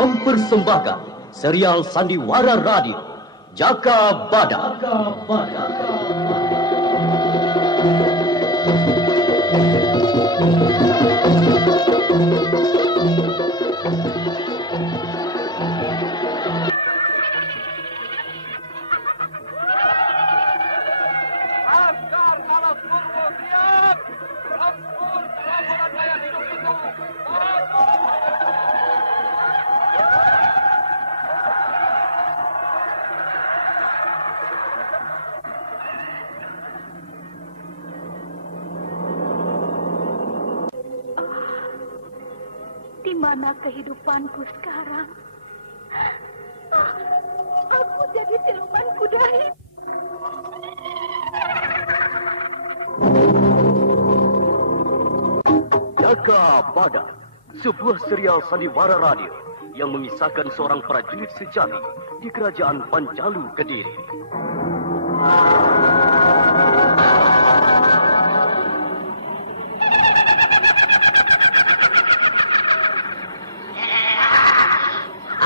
mempersembahkan serial Sandiwara Radio Jaka Badak. Di mana kehidupanku sekarang? Aku jadi siluman kuda hitam. Jaka Badak, sebuah serial Sandiwara Radio yang mengisahkan seorang prajurit sejati di kerajaan Panjalu Kediri.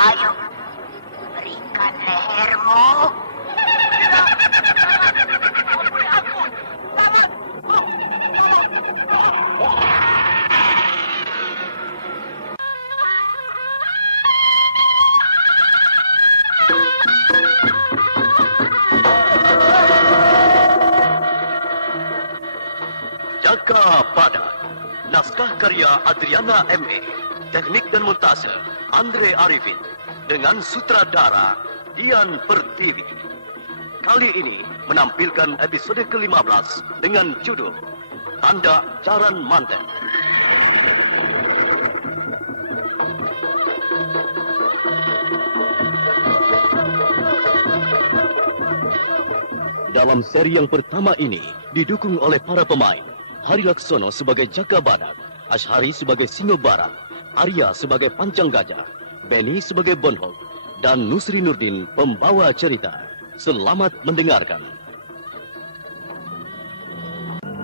Ayo, berikan lehermu. Ampuni aku. Jaka Badak, naskah karya Adriana M.E., teknik dan montase Andre Arifin, dengan sutradara Dian Pertiwi. Kali ini menampilkan episode ke-15 dengan judul Tanda Jaran Manten. Dalam seri yang pertama ini didukung oleh para pemain Hari Laksono sebagai Jaka Badak, Ashari sebagai Singo Barat, Arya sebagai Pancang Gajah, Benny sebagai Bonhok, dan Nusri Nurdin pembawa cerita. Selamat mendengarkan.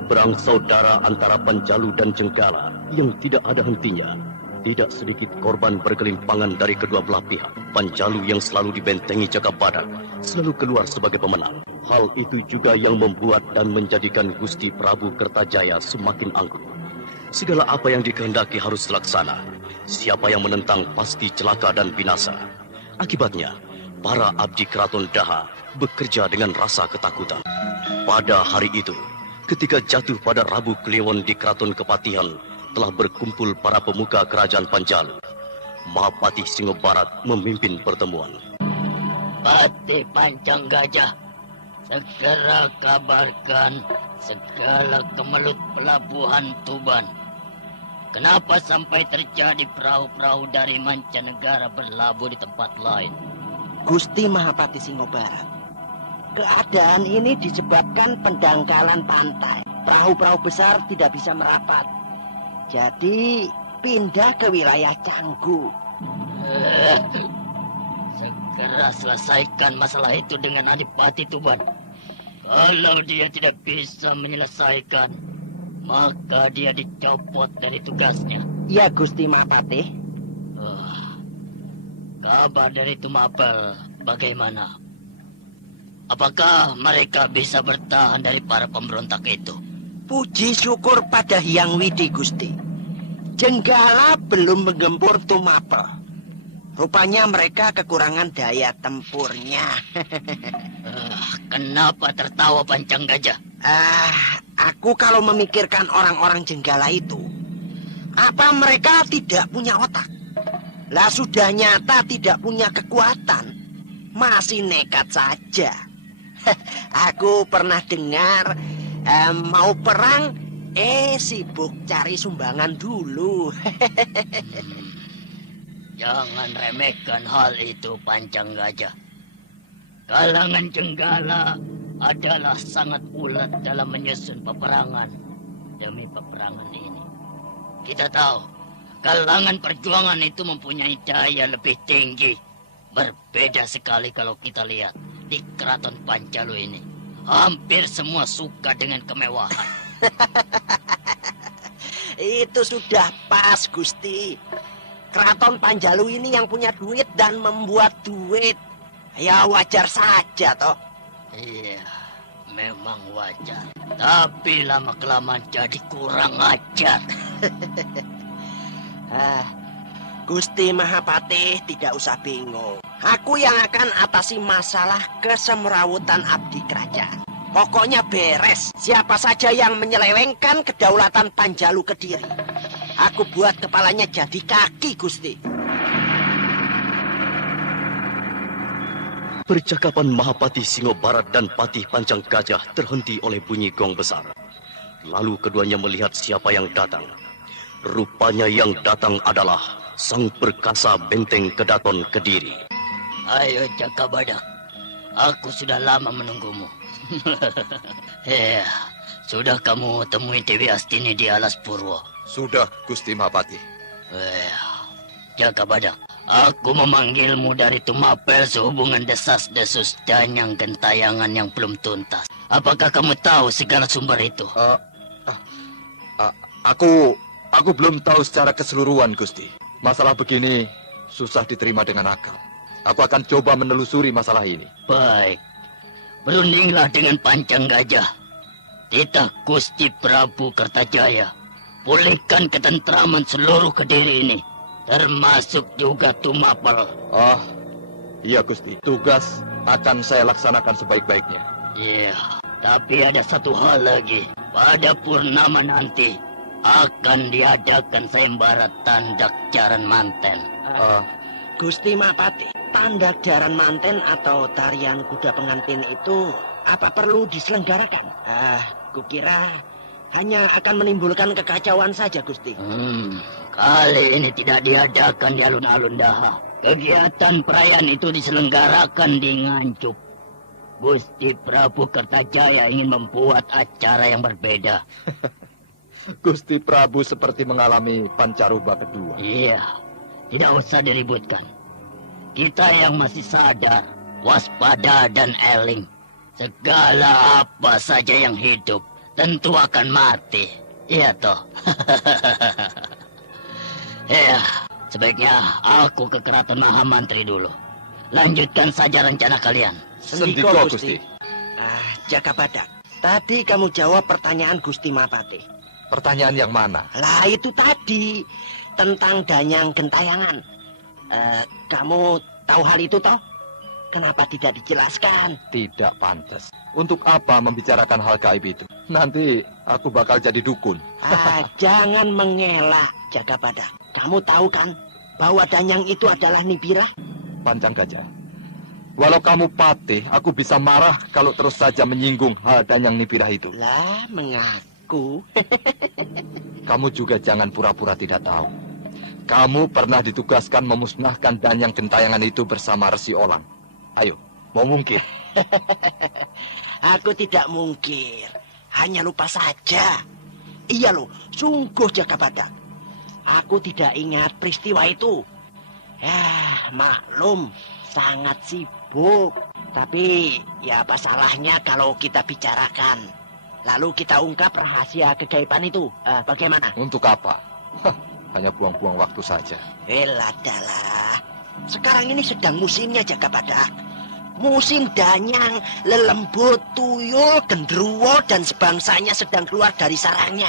Perang saudara antara Panjalu dan Jenggala yang tidak ada hentinya. Tidak sedikit korban bergelimpangan dari kedua belah pihak. Panjalu yang selalu dibentengi Jaka Badak selalu keluar sebagai pemenang. Hal itu juga yang membuat dan menjadikan Gusti Prabu Kertajaya semakin angkuh. Segala apa yang dikehendaki harus terlaksana. Siapa yang menentang pasti celaka dan binasa. Akibatnya, para abdi Keraton Daha bekerja dengan rasa ketakutan. Pada hari itu, ketika jatuh pada Rabu Kliwon di Keraton Kepatihan, telah berkumpul para pemuka kerajaan Panjalu. Mahapati Singo Barat memimpin pertemuan. Pati Pancang Gajah, segera kabarkan segala kemelut pelabuhan Tuban. Kenapa sampai terjadi perahu-perahu dari mancanegara berlabuh di tempat lain? Gusti Mahapati Singo Barat, keadaan ini disebabkan pendangkalan pantai. Perahu-perahu besar tidak bisa merapat. Jadi pindah ke wilayah Canggu. Segera selesaikan masalah itu dengan Adipati Tuban. Kalau dia tidak bisa menyelesaikan, maka dia dicopot dari tugasnya. Ya, Gusti Mahapati. Kabar dari Tumapel bagaimana? Apakah mereka bisa bertahan dari para pemberontak itu? Puji syukur pada Hyang Widi, Gusti. Jenggala belum menggempur Tumapel. Rupanya mereka kekurangan daya tempurnya. Kenapa tertawa Pancang Gajah? Aku kalau memikirkan orang-orang Jenggala itu, apa mereka tidak punya otak? Lah sudah nyata tidak punya kekuatan, masih nekat saja. Aku pernah dengar mau perang, sibuk cari sumbangan dulu. Jangan remehkan hal itu, Pancang Gajah. Kalangan Jenggala adalah sangat ulet dalam menyusun peperangan demi peperangan ini. Kita tahu, kalangan perjuangan itu mempunyai daya lebih tinggi. Berbeda sekali kalau kita lihat di Keraton Panjalu ini. Hampir semua suka dengan kemewahan. Itu sudah pas, Gusti. Keraton Panjalu ini yang punya duit dan membuat duit. Ya wajar saja toh. Iya, memang wajar. Tapi lama-kelamaan jadi kurang ajar. Gusti Mahapatih tidak usah bingung. Aku yang akan atasi masalah kesemrawutan abdi kerajaan. Pokoknya beres. Siapa saja yang menyelewengkan kedaulatan Panjalu Kediri, aku buat kepalanya jadi kaki, Gusti. Percakapan Mahapati Singobarat dan Patih Pancang Gajah terhenti oleh bunyi gong besar. Lalu keduanya melihat siapa yang datang. Rupanya yang datang adalah sang perkasa benteng Kedaton Kediri. Ayo Jaka Badak, aku sudah lama menunggumu. Ya, sudah kamu temui Dewi Astini di Alas Purwo? Sudah, Gusti Mahapati. Jaka Badak, aku memanggilmu dari Tumapel sehubungan desas-desus Danyang Gentayangan yang belum tuntas. Apakah kamu tahu segala sumber itu? Aku belum tahu secara keseluruhan, Gusti. Masalah begini susah diterima dengan akal. Aku akan coba menelusuri masalah ini. Baik. Berundinglah dengan Pancang Gajah. Titah Gusti Prabu Kertajaya. Pulihkan ketentraman seluruh Kediri ini. Termasuk juga Tumapel. Iya Gusti. Tugas akan saya laksanakan sebaik-baiknya. Iya, tapi ada satu hal lagi. Pada purnama nanti akan diadakan sayembara Tandak Jaran Manten. Gusti Mahapatih, Tandak Jaran Manten atau tarian kuda pengantin itu apa perlu diselenggarakan? Kukira hanya akan menimbulkan kekacauan saja, Gusti. Kali ini tidak diadakan di alun-alun Daha. Kegiatan perayaan itu diselenggarakan di Nganjuk. Gusti Prabu Kertajaya ingin membuat acara yang berbeda. Gusti Prabu seperti mengalami pancaroba kedua. Iya, tidak usah diributkan. Kita yang masih sadar, waspada dan eling. Segala apa saja yang hidup tentu akan mati. Iya toh. Ya, sebaiknya aku ke Keraton Mahamantri dulu. Lanjutkan saja rencana kalian. Sendiko, Gusti. Jaka Badak, tadi kamu jawab pertanyaan Gusti Mahapatih. Pertanyaan yang mana? Lah itu tadi tentang Danyang Gentayangan. Kamu tahu hal itu toh? Kenapa tidak dijelaskan? Tidak pantas. Untuk apa membicarakan hal gaib itu? Nanti aku bakal jadi dukun. Jangan mengelak, Jaka Badak. Kamu tahu kan bahwa Danyang itu adalah Nibirah? Pancang Gajah, walau kamu patih, aku bisa marah kalau terus saja menyinggung hal Danyang Nibirah itu. Lah, mengaku. Kamu juga jangan pura-pura tidak tahu. Kamu pernah ditugaskan memusnahkan Danyang Gentayangan itu bersama Resi Olang. Ayo, mau mungkir? Aku tidak mungkir, hanya lupa saja. Iya loh, sungguh Jaka Badak. Aku tidak ingat peristiwa itu. Maklum, sangat sibuk. Tapi ya apa salahnya kalau kita bicarakan. Lalu kita ungkap rahasia kegaiban itu. Bagaimana? Untuk apa? Hanya buang-buang waktu saja. Eladalah. Sekarang ini sedang musimnya Jaka Badak. Musim Danyang, lelembut, tuyul, gendruwo, dan sebangsanya sedang keluar dari sarangnya.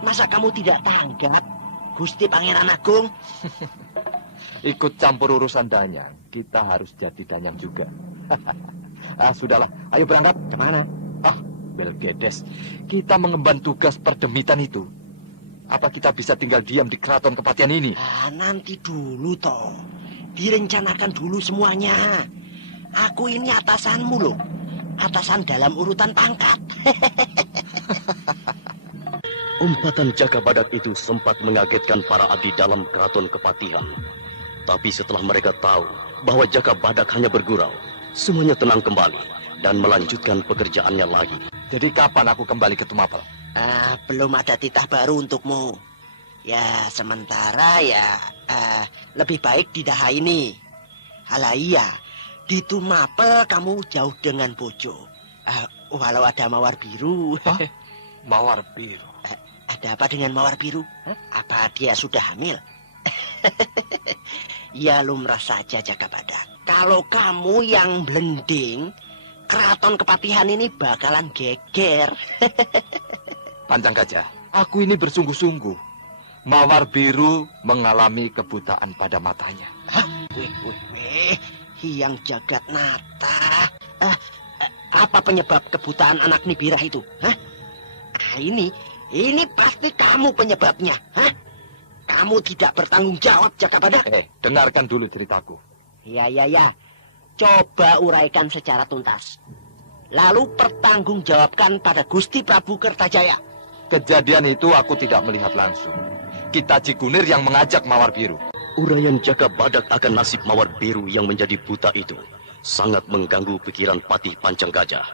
Masa kamu tidak tanggap, Gusti Pangeran Agung? Ikut campur urusan Danyang, kita harus jadi Danyang juga. Sudahlah, ayo berangkat. Kemana? Belgedes, kita mengemban tugas perdemitan itu. Apa kita bisa tinggal diam di keraton kepatihan ini? Nanti dulu toh. Direncanakan dulu semuanya. Aku ini atasanmu loh. Atasan dalam urutan pangkat. Umpatan Jaka Badak itu sempat mengagetkan para abdi dalam keraton kepatihan. Tapi setelah mereka tahu bahwa Jaka Badak hanya bergurau, semuanya tenang kembali dan melanjutkan pekerjaannya lagi. Jadi kapan aku kembali ke Tumapel? Belum ada titah baru untukmu. Ya, sementara ya lebih baik di Daha ini. Alah iya, di Tumapel kamu jauh dengan bojo. Walau ada mawar biru. Mawar biru? Ada apa dengan Mawar Biru? Apa dia sudah hamil? Ya lumrah saja Jagabadak. Kalau kamu yang blending, keraton Kepatihan ini bakalan geger. Pancang Gajah, aku ini bersungguh-sungguh. Mawar Biru mengalami kebutaan pada matanya. Wih, Hyang Jagatnata. Apa penyebab kebutaan anak Nibirah itu? Ini pasti kamu penyebabnya. Kamu tidak bertanggung jawab, Jagabadak. Dengarkan dulu ceritaku. Ya. Coba uraikan secara tuntas. Lalu pertanggungjawabkan pada Gusti Prabu Kertajaya. Kejadian itu aku tidak melihat langsung. Kita Cikunir yang mengajak Mawar Biru. Uraian Jagabadak akan nasib Mawar Biru yang menjadi buta itu sangat mengganggu pikiran Patih Pancang Gajah.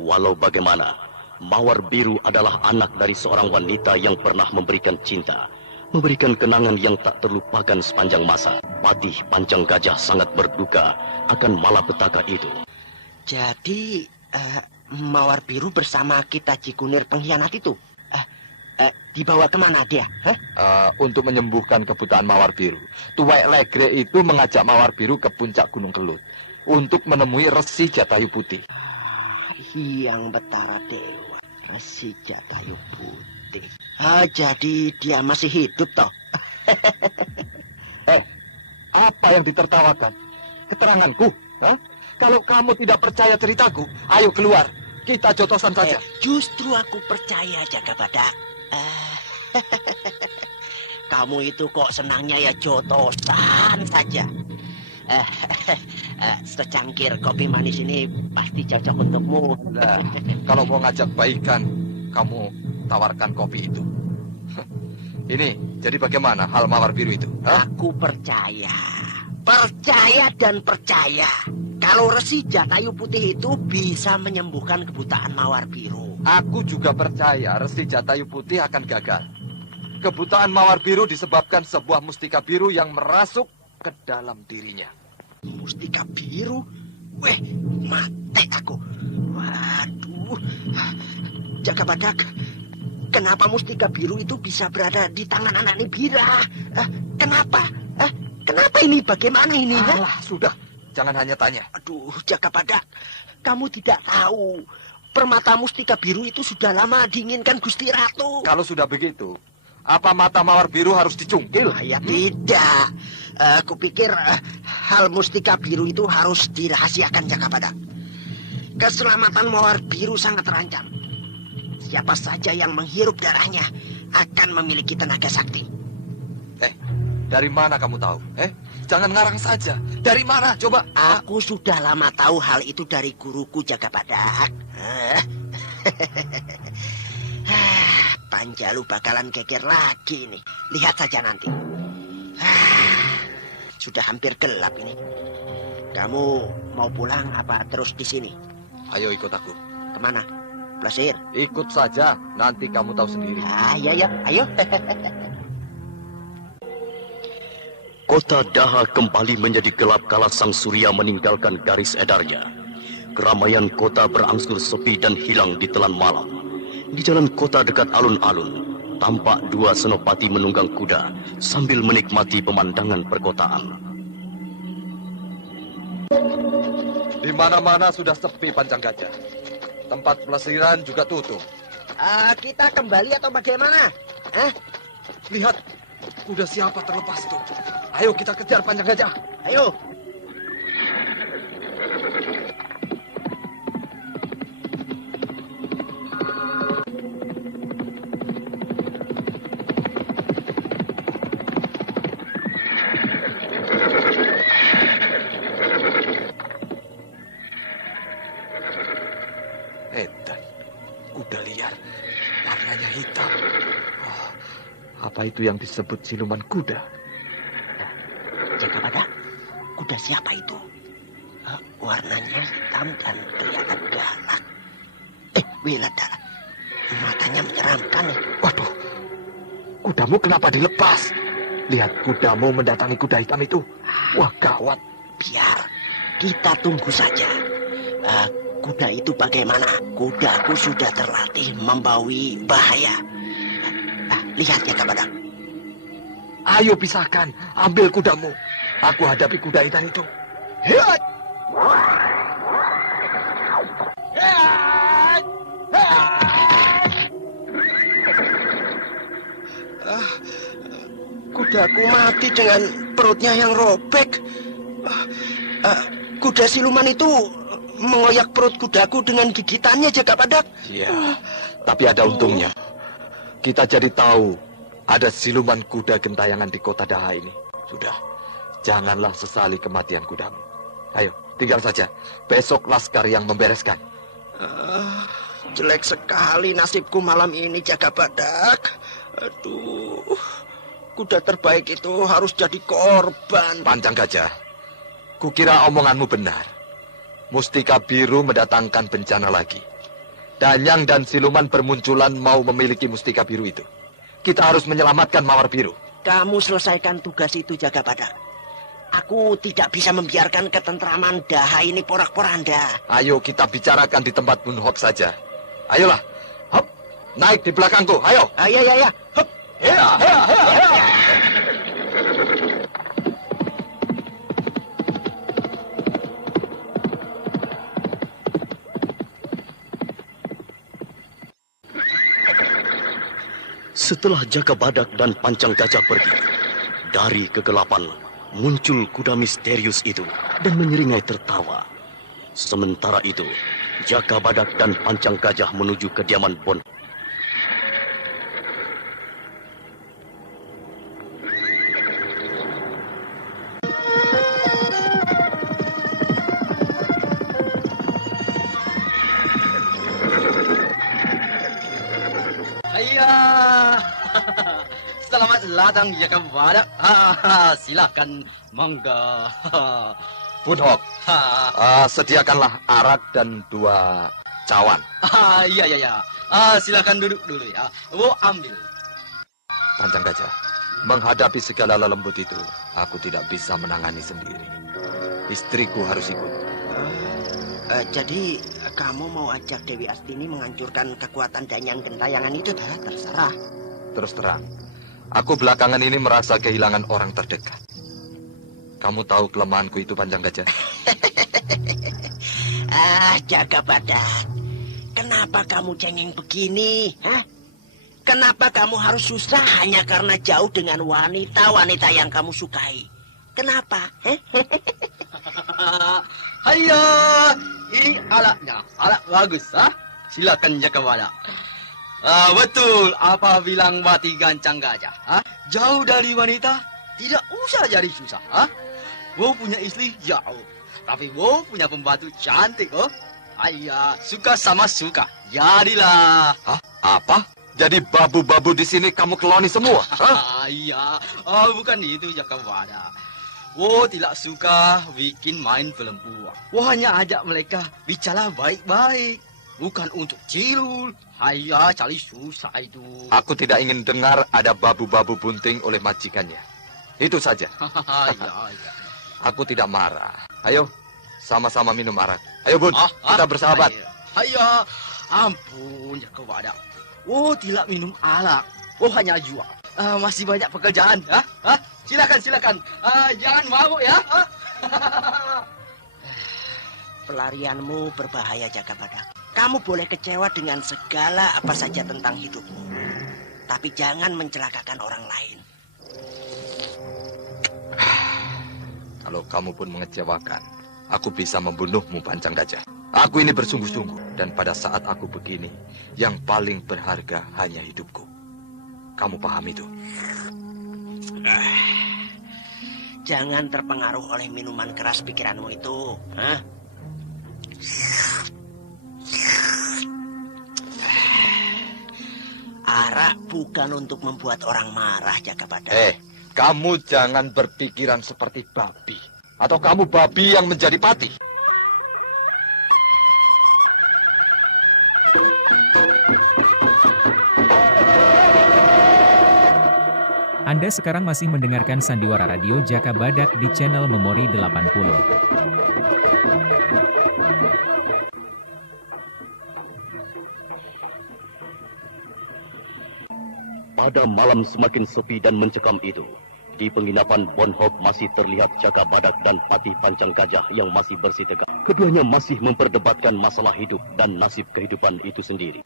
Walau bagaimana, Mawar Biru adalah anak dari seorang wanita yang pernah memberikan cinta, memberikan kenangan yang tak terlupakan sepanjang masa. Patih Pancang Gajah sangat berduka akan malapetaka itu. Jadi, Mawar Biru bersama kita Cikunir pengkhianat itu, dibawa kemana dia? Untuk menyembuhkan kebutaan Mawar Biru, Tuwek Legre itu mengajak Mawar Biru ke puncak Gunung Kelut untuk menemui Resi Jatayu Putih. Hyang Betara Dewa, Resi Jatayu Putih. Jadi dia masih hidup toh? Apa yang ditertawakan? Keteranganku? Kalau kamu tidak percaya ceritaku, ayo keluar. Kita jotosan saja. Justru aku percaya, Jagabadak. Kamu itu kok senangnya ya jotosan saja. Secangkir kopi manis ini pasti cocok untukmu. Nah, kalau mau ngajak baikan, kamu tawarkan kopi itu. Ini, jadi bagaimana hal Mawar Biru itu? Aku percaya. Percaya dan percaya. Kalau Resi Jatayu Putih itu bisa menyembuhkan kebutaan Mawar Biru. Aku juga percaya Resi Jatayu Putih akan gagal. Kebutaan Mawar Biru disebabkan sebuah mustika biru yang merasuk ke dalam dirinya. Mustika biru? Weh, mati aku. Waduh. Jagabadak, kenapa mustika biru itu bisa berada di tangan anak Nibirah? Kenapa? Kenapa ini? Bagaimana ini? Alah, sudah. Jangan hanya tanya. Aduh, Jagabadak, kamu tidak tahu. Permata mustika biru itu sudah lama diinginkan Gusti Ratu. Kalau sudah begitu, apa mata Mawar Biru harus dicungkil? Ya tidak. Aku pikir hal mustika biru itu harus dirahasiakan, Jagabadak. Keselamatan Mawar Biru sangat terancam. Siapa saja yang menghirup darahnya akan memiliki tenaga sakti. Dari mana kamu tahu? Jangan ngarang saja. Dari mana? Coba. Aku sudah lama tahu hal itu dari guruku Jagabadak. Panjalu bakalan geger lagi nih. Lihat saja nanti. Sudah hampir gelap ini. Kamu mau pulang apa terus di sini? Ayo ikut aku. Kemana? Plesir? Ikut saja. Nanti kamu tahu sendiri. Ya, ayo. Kota Daha kembali menjadi gelap kala sang surya meninggalkan garis edarnya. Keramaian kota berangsur sepi dan hilang di telan malam. Di jalan kota dekat alun-alun, tampak dua senopati menunggang kuda sambil menikmati pemandangan perkotaan. Di mana-mana sudah sepi, Pancang Gajah. Tempat pelesiran juga tutup. Kita kembali atau bagaimana? Lihat, kuda siapa terlepas tuh. Ayo kita kejar, Pancang Gajah. Ayo. Kuda liar, warnanya hitam. Apa itu yang disebut siluman kuda? Jagabadak, kuda siapa itu? Warnanya hitam dan kelihatan galak. Wiladara, matanya menyeramkan. Waduh, kudamu kenapa dilepas? Lihat kudamu mendatangi kuda hitam itu. Wah, gawat. Biar kita tunggu saja. Kuda itu bagaimana? Kudaku sudah terlatih membawi bahaya. Lihat Jaka Badak. Ayo pisahkan, ambil kudamu. Aku hadapi kuda hitam itu. Hiat! Kudaku mati dengan perutnya yang robek. Kuda siluman itu mengoyak perut kudaku dengan gigitannya, Jaka Badak. Iya, tapi ada untungnya. Kita jadi tahu ada siluman kuda gentayangan di kota Daha ini. Sudah, janganlah sesali kematian kudamu. Ayo, tinggal saja. Besok Laskar yang membereskan. Jelek sekali nasibku malam ini, Jaka Badak. Aduh, kuda terbaik itu harus jadi korban. Pancang Gajah, kukira omonganmu benar. Mustika Biru mendatangkan bencana lagi. Danyang dan siluman bermunculan mau memiliki mustika biru itu. Kita harus menyelamatkan Mawar Biru. Kamu selesaikan tugas itu, Jaka Badak. Aku tidak bisa membiarkan ketentraman Daha ini porak-poranda. Ayo kita bicarakan di tempat Bunhok saja. Ayolah, hop, naik di belakangku, ayo. Ya. Hup. Ya. Setelah Jaka Badak dan Pancang Gajah pergi, dari kegelapan muncul kuda misterius itu dan menyeringai tertawa. Sementara itu, Jaka Badak dan Pancang Gajah menuju kediaman Bon. Selamat datang Jaka Badak. Silakan mangga. Bunhok, sediakanlah arak dan 2 cawan. Iya. Silakan duduk dulu ya. Wo ambil. Pancang Gajah, menghadapi segala lelembut itu, aku tidak bisa menangani sendiri. Istriku harus ikut. Jadi kamu mau ajak Dewi Astini menghancurkan kekuatan Danyang Gentayangan itu? Terserah. Terus terang, aku belakangan ini merasa kehilangan orang terdekat. Kamu tahu kelemahanku itu, Pancang Gajah? Jaka Badak. Kenapa kamu cengeng begini? Hah? Kenapa kamu harus susah hanya karena jauh dengan wanita-wanita yang kamu sukai? Kenapa? Hayya, ini alatnya. Alat bagus, Silakan Jaka Badak. Betul apa bilang Bati Gancang Gajah, Jauh dari wanita, tidak usah jadi susah, Wo punya istri jauh, tapi Wo punya pembantu cantik, Ayah, suka sama suka. Jadilah. Apa? Jadi babu-babu di sini kamu keloni semua? Iya, bukan itu Jaka Badak. Wo tidak suka bikin main film uang. Wo hanya ajak mereka bicara baik-baik, bukan untuk cilul. Ayah, cari susah itu. Aku tidak ingin dengar ada babu-babu bunting oleh majikannya. Itu saja. Iya. Aku tidak marah. Ayo, sama-sama minum arak. Ayo, Bun, kita bersahabat. Ayah, ampun Jaka Badak. Oh, tidak minum arak. Oh, hanya jual. Masih banyak pekerjaan. Silakan. Jangan mabuk ya. Pelarianmu berbahaya, Jaka Badak. Kamu boleh kecewa dengan segala apa saja tentang hidupmu. Tapi jangan mencelakakan orang lain. Kalau kamu pun mengecewakan, aku bisa membunuhmu, Pancang Gajah. Aku ini bersungguh-sungguh, dan pada saat aku begini, yang paling berharga hanya hidupku. Kamu paham itu? Jangan terpengaruh oleh minuman keras pikiranmu itu. Arak bukan untuk membuat orang marah, Jaka Badak. Kamu jangan berpikiran seperti babi. Atau kamu babi yang menjadi pati. Anda sekarang masih mendengarkan Sandiwara Radio Jaka Badak di channel Memori 80. Pada malam semakin sepi dan mencekam itu, di penginapan Bonhob masih terlihat Jaka Badak dan Patih Pancang Gajah yang masih bersih tegak. Keduanya masih memperdebatkan masalah hidup dan nasib kehidupan itu sendiri.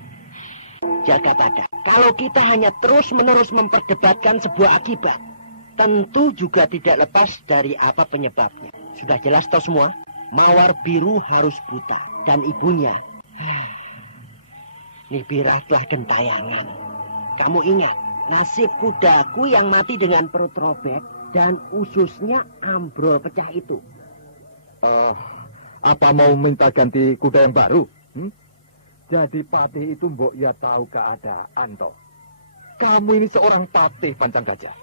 Jaka Badak, kalau kita hanya terus-menerus memperdebatkan sebuah akibat, tentu juga tidak lepas dari apa penyebabnya. Sudah jelas toh semua? Mawar biru harus buta dan ibunya. Nibirah telah gentayangan. Kamu ingat nasib kudaku yang mati dengan perut robek dan ususnya ambrol pecah itu. Apa mau minta ganti kuda yang baru? Jadi Patih itu mbok ya tahu keadaan toh. Kamu ini seorang Patih Pancang Gajah.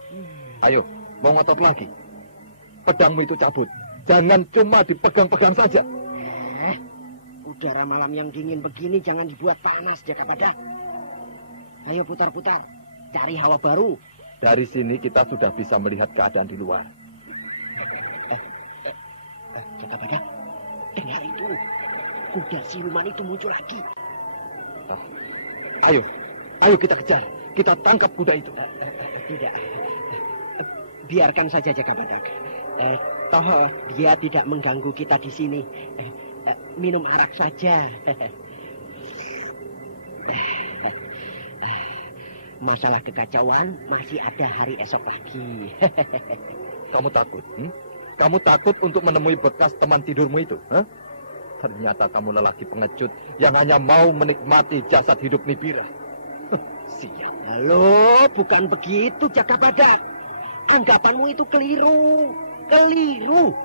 Ayo, mau ngotot lagi. Pedangmu itu cabut. Jangan cuma dipegang-pegang saja. Udara malam yang dingin begini jangan dibuat panas, Jaka Badak. Ayo putar-putar, cari hawa baru. Dari sini kita sudah bisa melihat keadaan di luar. Jaka Badak, dengar itu. Kuda siluman itu muncul lagi. Ayo kita kejar. Kita tangkap kuda itu. Tidak. Biarkan saja Jaka Badak. Toh dia tidak mengganggu kita di sini. Minum arak saja. Masalah kekacauan masih ada hari esok lagi. Kamu takut? Kamu takut untuk menemui bekas teman tidurmu itu? Ternyata kamu lelaki pengecut yang hanya mau menikmati jasad hidup Nibirah. Siap. Halo, bukan begitu Jaka Badak. Anggapanmu itu keliru. Keliru.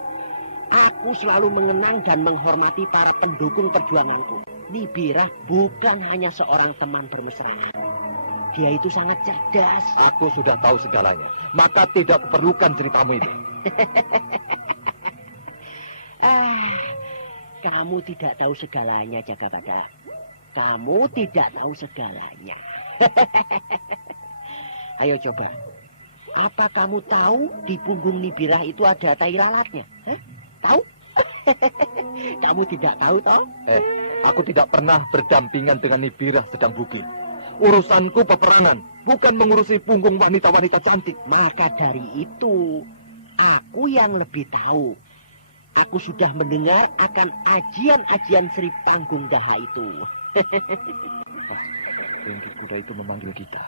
Aku selalu mengenang dan menghormati para pendukung perjuanganku. Nibirah bukan hanya seorang teman bermesraan. Dia itu sangat cerdas. Aku sudah tahu segalanya. Maka tidak perlukan ceritamu itu. Kamu tidak tahu segalanya, Jaka Badak. Kamu tidak tahu segalanya. Ayo coba. Apa kamu tahu di punggung Nibirah itu ada tai lalatnya? Tahu? Kamu tidak tahu, toh? Aku tidak pernah berdampingan dengan Nibirah sedang bugil. Urusanku peperangan, bukan mengurusi punggung wanita-wanita cantik. Maka dari itu, aku yang lebih tahu. Aku sudah mendengar akan ajian-ajian Sri Panggung Daha itu. Ringgit kuda itu memanggil kita.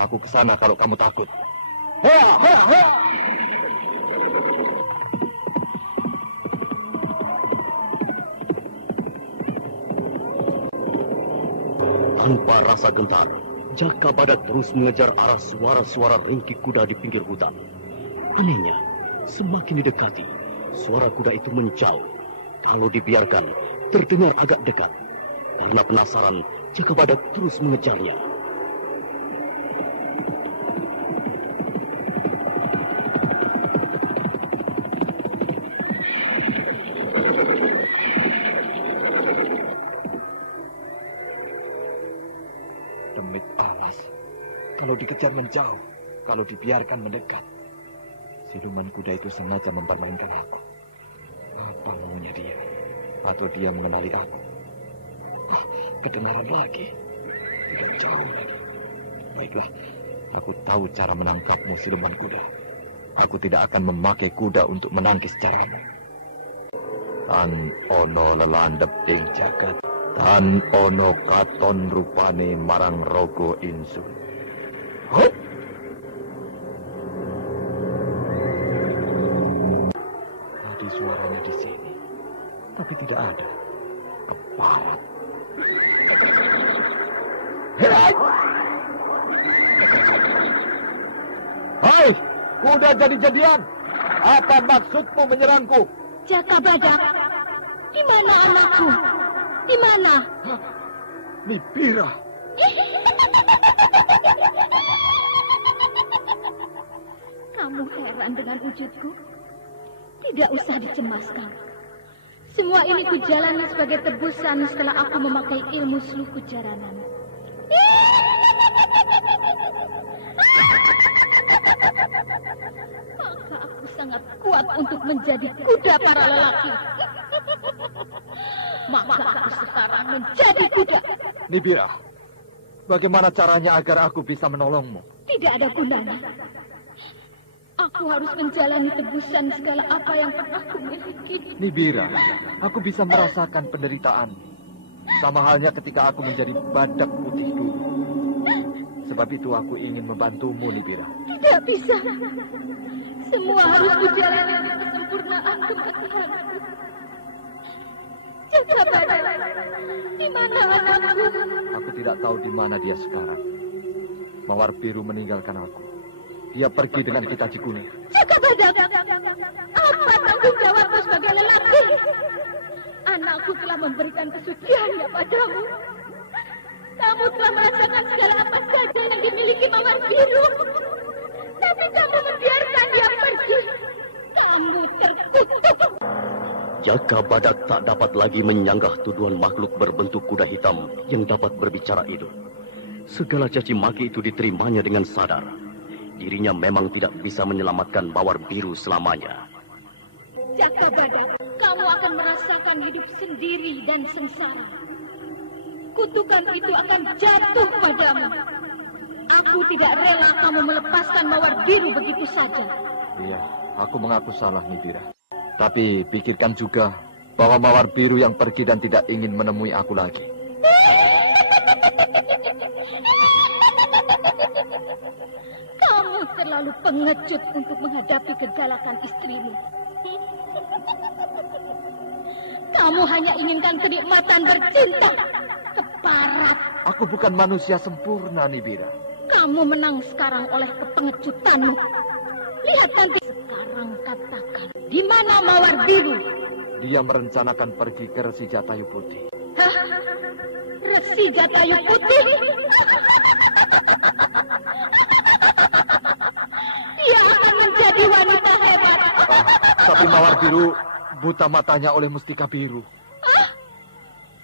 Aku ke sana kalau kamu takut. Tanpa rasa gentar, Jaka Badak terus mengejar arah suara-suara ringkik kuda di pinggir hutan. Anehnya, semakin didekati, suara kuda itu menjauh. Kalau dibiarkan, terdengar agak dekat. Karena penasaran, Jaka Badak terus mengejarnya. Demit alas. Kalau dikejar menjauh, kalau dibiarkan mendekat. Siluman kuda itu sengaja mempermainkan aku. Apa maunya dia? Atau dia mengenali aku? Kedengaran lagi. Tidak jauh lagi. Baiklah, aku tahu cara menangkapmu, siluman kuda. Aku tidak akan memakai kuda untuk menangkis caramu. Tan ono lelandep ting jagat. Tan ono katon rupane marang rogo insun. Hop! Tadi suaranya di sini, tapi tidak ada. Keparat. Hai, kuda jadi-jadian. Apa maksudmu menyerangku? Jaka Badak, di mana anakku? Di mana? Nibirah. Kamu heran dengan wujudku? Tidak usah dicemaskan. Semua ini kujalani sebagai tebusan setelah aku memakai ilmu Sluh Kujaranan. Maka aku sangat kuat untuk menjadi kuda para lelaki. Maka aku sekarang menjadi kuda. Nibirah, Bagaimana caranya agar aku bisa menolongmu? Tidak ada gunanya. Aku harus menjalani tebusan segala apa yang pernah aku miliki. Nibira, aku bisa merasakan penderitaanmu. Sama halnya ketika aku menjadi badak putih dulu. Sebab itu aku ingin membantumu, Nibira. Tidak bisa. Semua harus berjalan dengan kesempurnaan kematianku. Cakabada, di mana anakku? Aku tidak tahu di mana dia sekarang. Mawar Biru meninggalkan aku. Dia pergi dengan kita Cikuni. Cakabada, apa tanggung jawabmu sebagai lelaki? Anakku telah memberikan kesuciannya padamu. Kamu telah merasakan segala apa saja yang dimiliki Mawar Biru. Tapi kamu membiarkan dia pergi. Kamu terkutuk. Jaka Badak tak dapat lagi menyanggah tuduhan makhluk berbentuk kuda hitam yang dapat berbicara itu. Segala caci maki itu diterimanya dengan sadar. Dirinya memang tidak bisa menyelamatkan Mawar Biru selamanya. Jaka Badak, kamu akan merasakan hidup sendiri dan sengsara. Kutukan itu akan jatuh padamu. Aku tidak rela kamu melepaskan Mawar Biru begitu saja. Iya, aku mengaku salah, Nibira. Tapi pikirkan juga bahwa Mawar Biru yang pergi dan tidak ingin menemui aku lagi. Kamu terlalu pengecut untuk menghadapi kegalakan istrimu. Kamu hanya inginkan kenikmatan bercinta. Keparat. Aku bukan manusia sempurna, Nibira. Kamu menang sekarang oleh kepengecutanmu. Lihat nanti. Sekarang katakan, di mana Mawar Biru? Dia merencanakan pergi ke Resi Jatayu Putih. Hah? Resi Jatayu Putih? Dia akan menjadi wanita hebat. Tapi Mawar Biru buta matanya oleh mustika biru.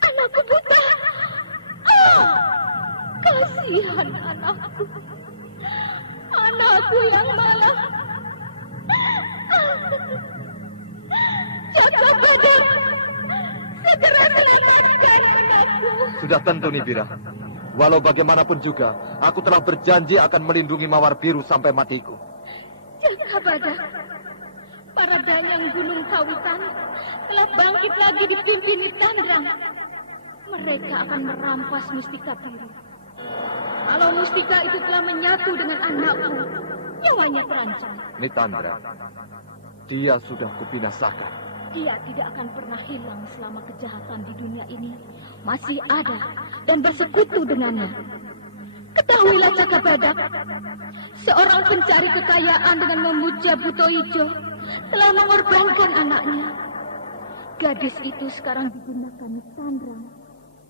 Anakku buta. Kasihan anakku. Anakku yang malang. Jaka Badak, segera selamatkan anakku. Sudah tentu, Nibira. Walau bagaimanapun juga, aku telah berjanji akan melindungi Mawar Biru sampai matiku. Jaka Badak, para danyang Gunung Kawitan telah bangkit lagi dipimpin Nitandrang. Mereka akan merampas mustika biru. Kalau mustika itu telah menyatu dengan anakku, nyawanya terancam. Nitandra, dia sudah kubinasakan. Dia tidak akan pernah hilang selama kejahatan di dunia ini masih ada dan bersekutu dengannya. Ketahuilah Jaka Badak, seorang pencari kekayaan dengan memuja Buto Ijo telah mengorbankan anaknya. Gadis itu sekarang digunakan Nitandrang.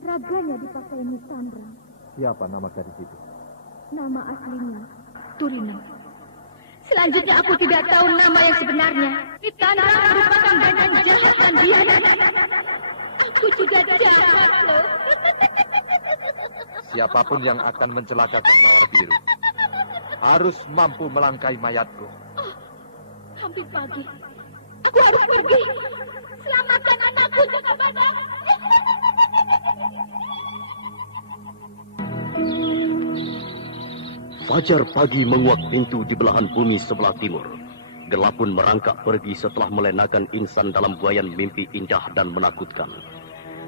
Raganya dipakai Nitandrang. Siapa nama gadis itu? Nama aslinya Turina. Selanjutnya aku tidak tahu nama yang sebenarnya. Nitandrang merupakan badan jahat dan biadab. Aku juga jahat loh. Siapapun yang akan mencelakakan Mawar Biru harus mampu melangkai mayatku. Oh, hampir pagi. Aku harus pergi. Selamatkan anakku, Jaka Badak. Fajar pagi menguak pintu di belahan bumi sebelah timur. Gelap pun merangkak pergi setelah melenakan insan dalam buayan mimpi indah dan menakutkan.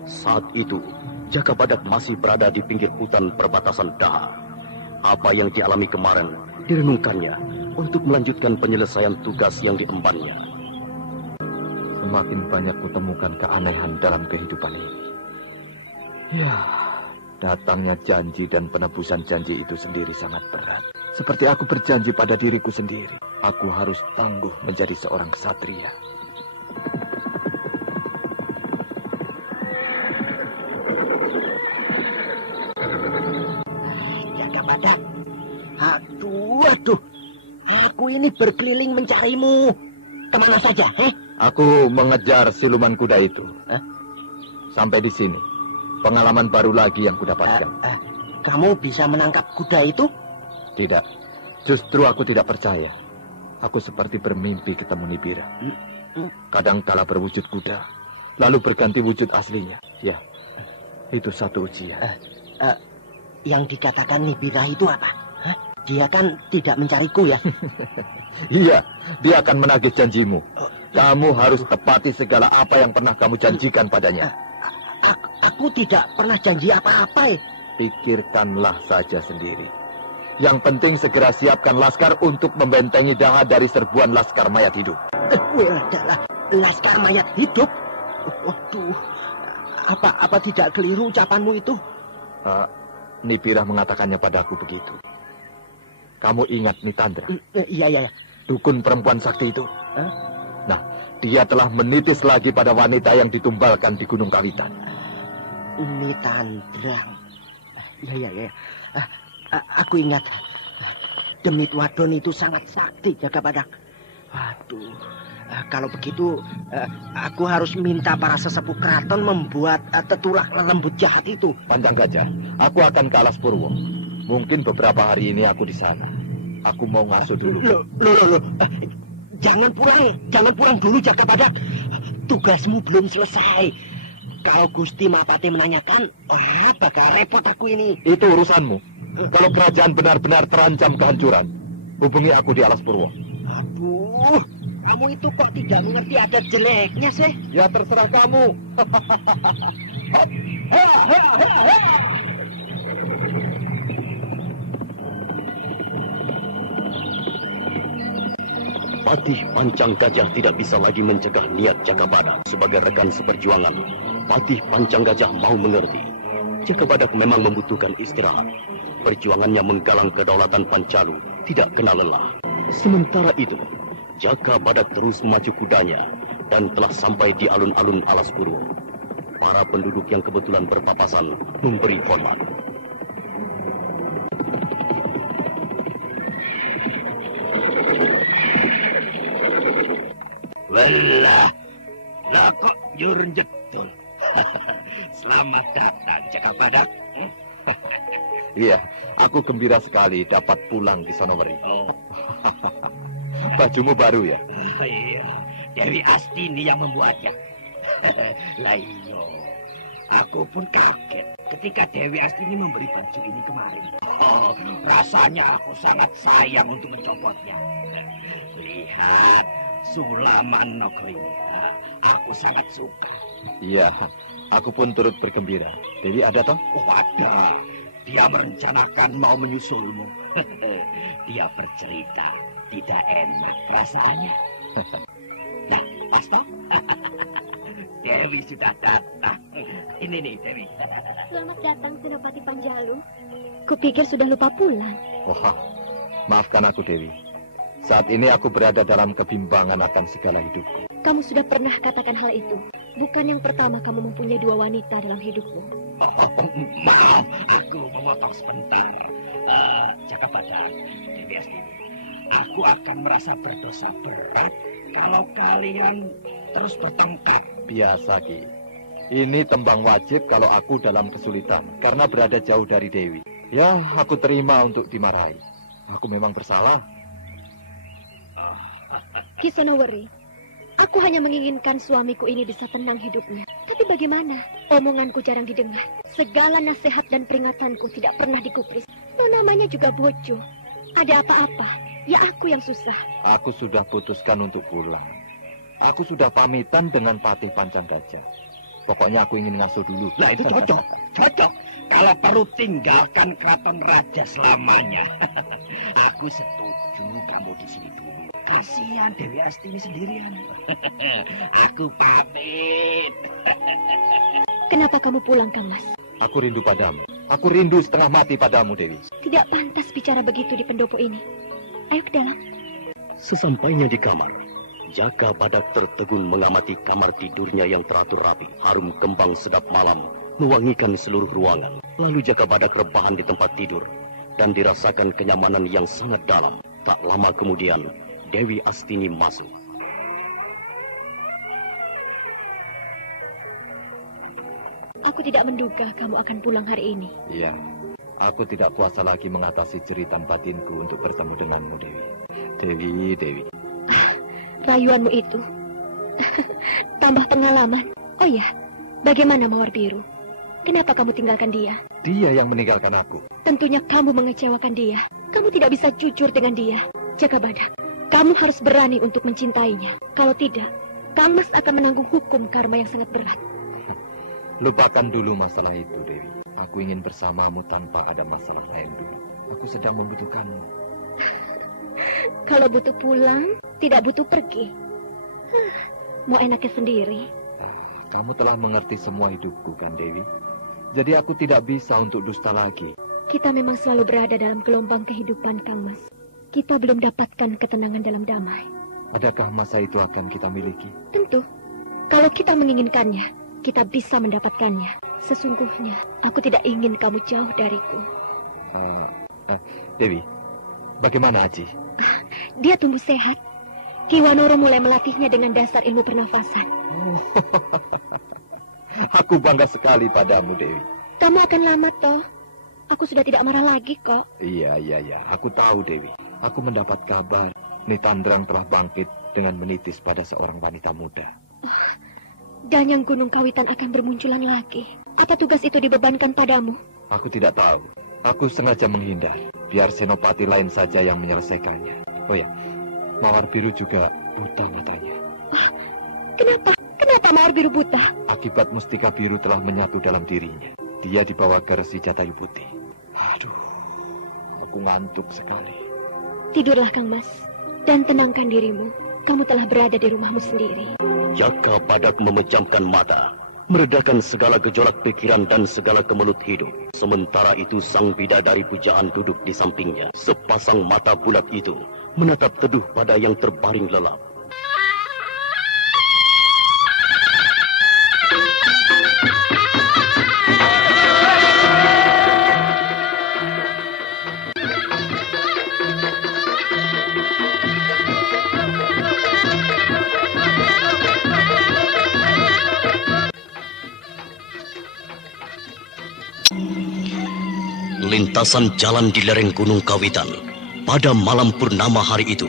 Saat itu, Jaka Badak masih berada di pinggir hutan perbatasan Daha. Apa yang dialami kemarin direnungkannya untuk melanjutkan penyelesaian tugas yang diembannya. Semakin banyak kutemukan keanehan dalam kehidupan ini. Ya, datangnya janji dan penebusan janji itu sendiri sangat berat. Seperti aku berjanji pada diriku sendiri. Aku harus tangguh menjadi seorang ksatria. Jaka Badak. Aduh. Aku ini berkeliling mencarimu. Kemana saja, Aku mengejar siluman kuda itu. Sampai di sini. Pengalaman baru lagi yang kudapatkan. Kamu bisa menangkap kuda itu? Tidak. Justru aku tidak percaya. Aku seperti bermimpi ketemu Nibira. Kadang kala berwujud kuda, lalu berganti wujud aslinya. Ya, itu satu ujian. yang dikatakan Nibirah itu apa? Hah? Dia kan tidak mencariku ya? Iya, dia akan menagih janjimu. Kamu harus tepati segala apa yang pernah kamu janjikan padanya. Aku tidak pernah janji apa-apa ya. Pikirkanlah saja sendiri. Yang penting segera siapkan laskar untuk membentengi Daha dari serbuan laskar mayat hidup. Adalah laskar mayat hidup? Waduh, apa tidak keliru ucapanmu itu? Nibirah mengatakannya padaku begitu. Kamu ingat Nitandra? Iya. Dukun perempuan sakti itu? Nah, dia telah menitis lagi pada wanita yang ditumbalkan di Gunung Kawitan. Nitandra. Iya. Aku ingat. Demit wadon itu sangat sakti, Jakabadak. Waduh, kalau begitu aku harus minta para sesepuh keraton membuat tetulah lembut jahat itu. Pancang Gajah, aku akan ke Alas Purwo. Mungkin beberapa hari ini aku di sana. Aku mau ngasuh dulu. Loh. Jangan pulang dulu, Jakabadak. Tugasmu belum selesai. Kalau Gusti Mahapati menanyakan, bakal repot aku ini. Itu urusanmu. Kalau kerajaan benar-benar terancam kehancuran, hubungi aku di Alas Purwo. Aduh, kamu itu kok tidak mengerti ada jeleknya sih? Ya terserah kamu. Patih Pancang Gajah tidak bisa lagi mencegah niat Jakabadak sebagai rekan seperjuangan. Patih Pancang Gajah mau mengerti. Jakabadak memang membutuhkan istirahat. Perjuangannya menggalang kedaulatan Pancalu tidak kenal lelah. Sementara itu, Jakabadak terus memacu kudanya dan telah sampai di alun-alun Alas Purwo. Para penduduk yang kebetulan berpapasan memberi hormat. Walah, lah kok nyurun jetul. Selamat datang, Jakabadak. Iya, aku gembira sekali dapat pulang di Sonoweri. Oh. Bajumu baru ya? Iya, Dewi Astini yang membuatnya. Lah iya, aku pun kaget ketika Dewi Astini memberi baju ini kemarin. Rasanya aku sangat sayang untuk mencopotnya. Lihat, Sulaman Nogo ini, aku sangat suka. Iya, aku pun turut bergembira. Dewi ada toh? Oh, ada. Dia merencanakan mau menyusulmu. Dia bercerita tidak enak rasanya. Nah, pas toh? Dewi sudah datang. Ini nih, Dewi. Selamat datang, Senopati Panjalu. Kupikir sudah lupa pulang. Wah, maafkan aku Dewi. Saat ini aku berada dalam kebimbangan akan segala hidupku. Kamu sudah pernah katakan hal itu. Bukan yang pertama kamu mempunyai dua wanita dalam hidupmu. Maaf, aku memotong sebentar. Jakabadak, Dewi Astini, aku akan merasa berdosa berat kalau kalian terus bertengkar. Biasa, Ki. Ini tembang wajib kalau aku dalam kesulitan karena berada jauh dari Dewi. Ya, aku terima untuk dimarahi. Aku memang bersalah. Ki Sonoweri, aku hanya menginginkan suamiku ini bisa tenang hidupnya. Tapi bagaimana? Omonganku jarang didengar. Segala nasihat dan peringatanku tidak pernah dikupris. Namanya juga bojo. Ada apa-apa, ya aku yang susah. Aku sudah putuskan untuk pulang. Aku sudah pamitan dengan Patih Pancang Gajah. Pokoknya aku ingin ngasuh dulu. Nah, itu cocok. Kalau perlu tinggalkan keraton raja selamanya. Aku setuju kamu di sini dulu. Kasihan Dewi Astini sendirian. Aku pamit. Kenapa kamu pulang, Kang Mas? Aku rindu padamu. Aku rindu setengah mati padamu, Dewi. Tidak pantas bicara begitu di pendopo ini. Ayo ke dalam. Sesampainya di kamar, Jakabadak tertegun mengamati kamar tidurnya yang teratur rapi. Harum kembang sedap malam mewangikan seluruh ruangan. Lalu Jakabadak rebahan di tempat tidur dan dirasakan kenyamanan yang sangat dalam. Tak lama kemudian, Dewi Astini masuk. Aku tidak menduga kamu akan pulang hari ini. Iya, aku tidak kuasa lagi mengatasi jeritan batinku untuk bertemu denganmu, Dewi. Dewi. Rayuanmu itu. Tambah pengalaman. Oh ya, bagaimana Mawar Biru? Kenapa kamu tinggalkan dia? Dia yang meninggalkan aku. Tentunya kamu mengecewakan dia. Kamu tidak bisa jujur dengan dia. Jaka Badak, kamu harus berani untuk mencintainya. Kalau tidak, Kang Mas akan menanggung hukum karma yang sangat berat. Lupakan dulu masalah itu, Dewi. Aku ingin bersamamu tanpa ada masalah lain dulu. Aku sedang membutuhkanmu. Kalau butuh pulang, tidak butuh pergi. Mau enaknya sendiri. Kamu telah mengerti semua hidupku, kan, Dewi? Jadi aku tidak bisa untuk dusta lagi. Kita memang selalu berada dalam gelombang kehidupan, Kang Mas. Kita belum dapatkan ketenangan dalam damai. Adakah masa itu akan kita miliki? Tentu. Kalau kita menginginkannya, kita bisa mendapatkannya. Sesungguhnya, aku tidak ingin kamu jauh dariku. Dewi, bagaimana Aji? Dia tumbuh sehat. Ki Wanoro mulai melatihnya dengan dasar ilmu pernafasan. Aku bangga sekali padamu, Dewi. Kamu akan lama, toh. Aku sudah tidak marah lagi, kok. Iya. Aku tahu, Dewi. Aku mendapat kabar Nitandrang telah bangkit dengan menitis pada seorang wanita muda. Dan yang Gunung Kawitan akan bermunculan lagi. Apa tugas itu dibebankan padamu? Aku tidak tahu. Aku sengaja menghindar. Biar senopati lain saja yang menyelesaikannya. Oh ya, Mawar Biru juga buta matanya. Kenapa? Kenapa Mawar Biru buta? Akibat mustika biru telah menyatu dalam dirinya. Dia dibawa ke Resi Jatayu Putih. Aduh, aku ngantuk sekali. Tidurlah, Kang Mas. Dan tenangkan dirimu. Kamu telah berada di rumahmu sendiri. Jaka Badak memejamkan mata, meredakan segala gejolak pikiran dan segala kemelut hidup. Sementara itu sang bidadari pujaan duduk di sampingnya. Sepasang mata bulat itu menatap teduh pada yang terbaring lelap. Lintasan jalan di lereng Gunung Kawitan. Pada malam purnama hari itu,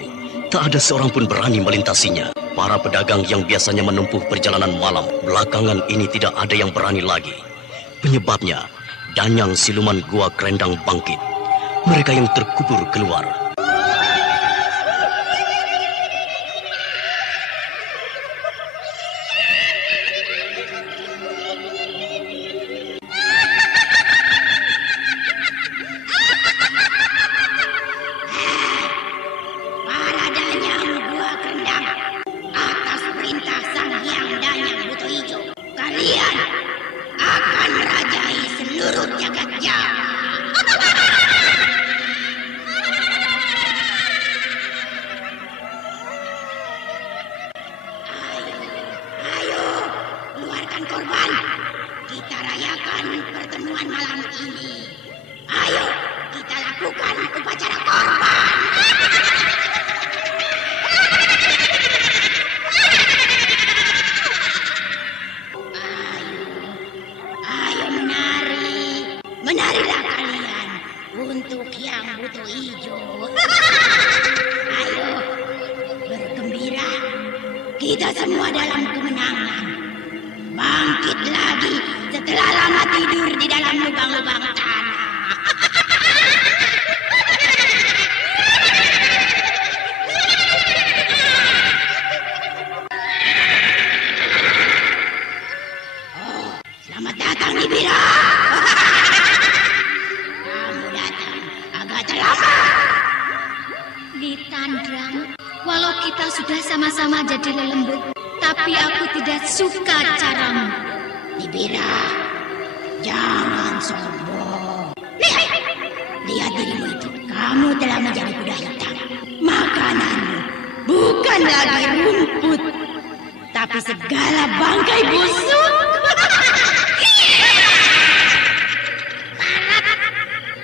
tak ada seorang pun berani melintasinya. Para pedagang yang biasanya menempuh perjalanan malam, belakangan ini tidak ada yang berani lagi. Penyebabnya, Danyang siluman Gua Krendang bangkit. Mereka yang terkubur keluar. Kita semua dalam kemenangan. Bangkit lagi setelah lama tidur di dalam lubang-lubang tanah. Oh, selamat datang Nibira. Kamu datang agak terlambat. Nitandrang, walau kita sudah sama-sama jadi lelembut, tapi aku tidak suka caramu. Nibira, jangan sombong. Lihat dirimu itu. Kamu telah menjadi kuda hitam. Makananmu bukan lagi rumput, tapi segala bangkai busuk.